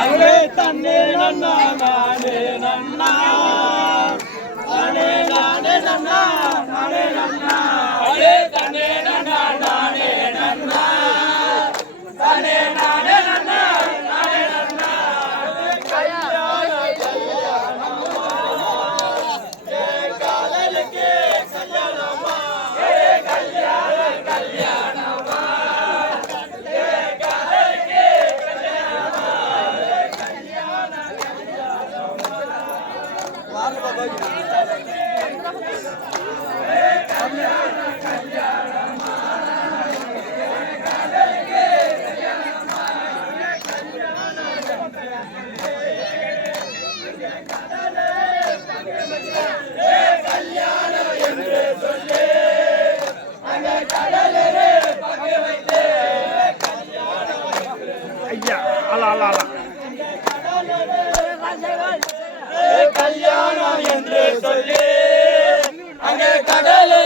அங்கே தன்னே நன்னா நானே நன்னா. நானே நானே நன்னா நானே நன்னா அங்கே தன்னே நன்னா நானே நன்னா தானே நானே நன்னா நானே நன்னா கல்யாண கல்யாணமா ஏ காதலுக்கு கல்யாணமா ஏ கல்யாண கல்யாணமா ஏ காதலுக்கு கல்யாணமா கல்யாண கல்யாணமா வாங்க ஐயா அல்ல அல்ல அல்ல கல்யாணம் என்று சொல்லி. அங்கே கடலே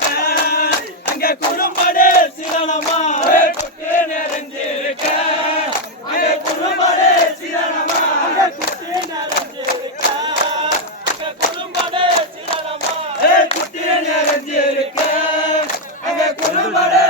நெறிஞ்சிருக்க அங்க குறும்படு சிரணமா. குட்டு நெறிஞ்சிருக்க. அங்க குறும்படு சிரணமா. அங்க குட்டு நெறிஞ்சிருக்க. அங்க குறும்படு சிரணமா. குட்டு நெறிஞ்சிருக்க. அங்க குறும்படு